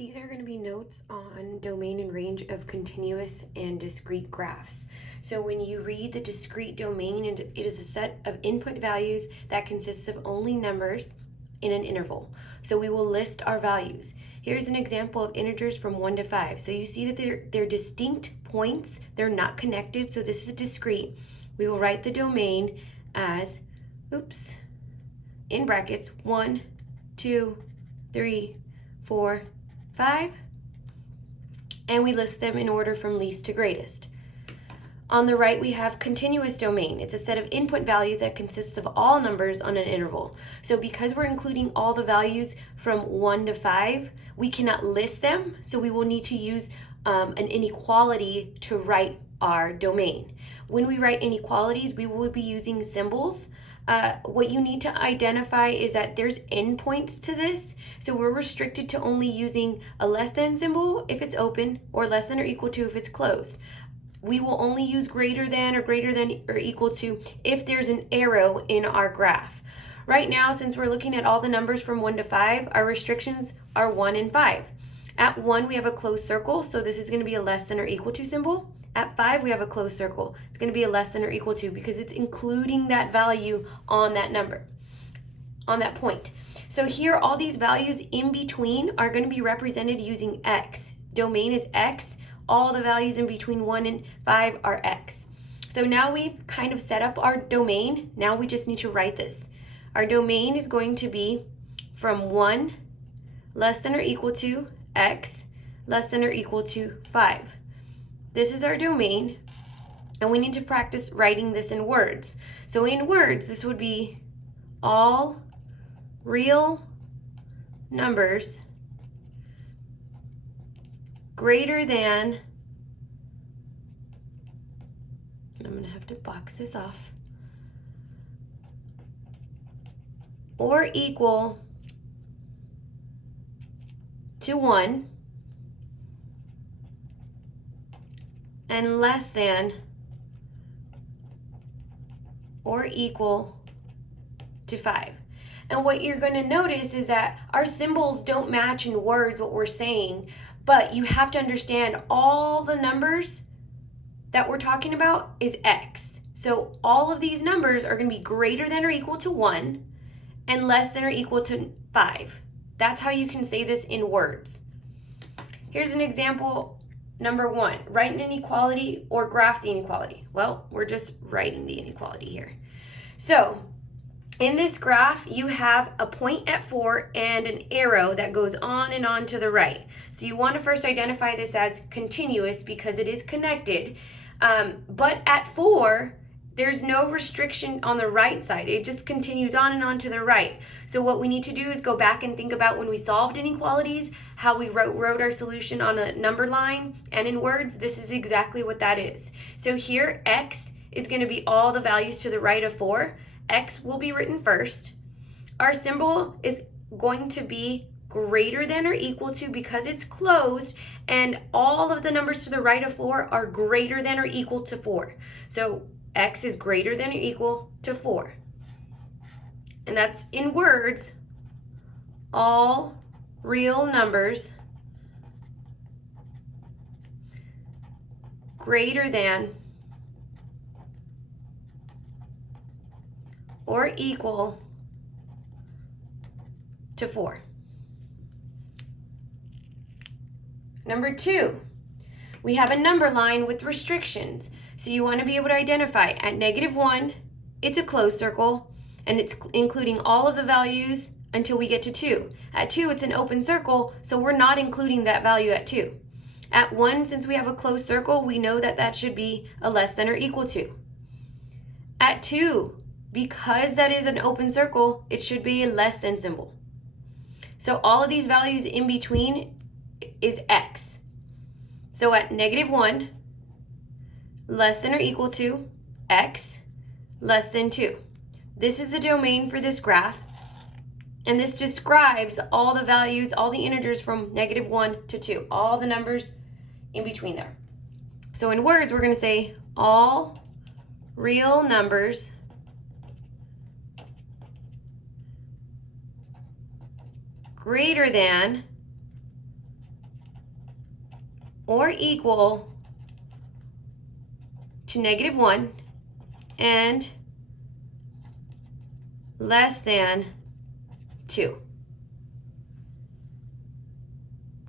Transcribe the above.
These are going to be notes on domain and range of continuous and discrete graphs. So when you read the discrete domain, it is a set of input values that consists of only numbers in an interval. So we will list our values. Here's an example of integers from 1 to 5. So you see that they're distinct points. They're not connected, so this is discrete. We will write the domain as, in brackets, 1, 2, 3, 4, 5, and we list them in order from least to greatest. On the right, we have continuous domain. It's a set of input values that consists of all numbers on an interval. So because we're including all the values from 1 to 5, we cannot list them, so we will need to use an inequality to write our domain. When we write inequalities, we will be using symbols. What you need to identify is that there's endpoints to this, so we're restricted to only using a less than symbol if it's open, or less than or equal to if it's closed. We will only use greater than or equal to if there's an arrow in our graph. Right now, since we're looking at all the numbers from 1 to 5, our restrictions are 1 and 5. At 1, we have a closed circle, so this is going to be a less than or equal to symbol. At 5, we have a closed circle. It's going to be a less than or equal to because it's including that value on that number, on that point. So here, all these values in between are going to be represented using x. Domain is x. All the values in between 1 and 5 are x. So now we've kind of set up our domain. Now we just need to write this. Our domain is going to be from 1 less than or equal to x less than or equal to 5. This is our domain, and we need to practice writing this in words. So in words, this would be all real numbers greater than, I'm going to have to box this off, or equal to 1 and less than or equal to 5. And what you're going to notice is that our symbols don't match in words what we're saying, but you have to understand all the numbers that we're talking about is x. So all of these numbers are going to be greater than or equal to 1 and less than or equal to 5. That's how you can say this in words. Here's an example. Number 1, write an inequality or graph the inequality. Well, we're just writing the inequality here. So in this graph, you have a point at 4 and an arrow that goes on and on to the right. So you want to first identify this as continuous because it is connected. But at 4, there's no restriction on the right side. It just continues on and on to the right. So what we need to do is go back and think about when we solved inequalities, how we wrote our solution on a number line, and in words, this is exactly what that is. So here, x is going to be all the values to the right of 4. X will be written first. Our symbol is going to be greater than or equal to because it's closed, and all of the numbers to the right of 4 are greater than or equal to 4. So x is greater than or equal to 4. And that's in words, all real numbers greater than or equal to 4. Number 2, we have a number line with restrictions. So you want to be able to identify at -1, it's a closed circle, and it's including all of the values until we get to 2. At 2, it's an open circle, so we're not including that value at 2. At 1, since we have a closed circle, we know that that should be a less than or equal to. At 2, because that is an open circle, it should be a less than symbol. So all of these values in between is x. So at -1, less than or equal to x, less than 2. This is the domain for this graph, and this describes all the values, all the integers from -1 to 2, all the numbers in between there. So in words, we're going to say all real numbers greater than or equal to -1 and less than 2.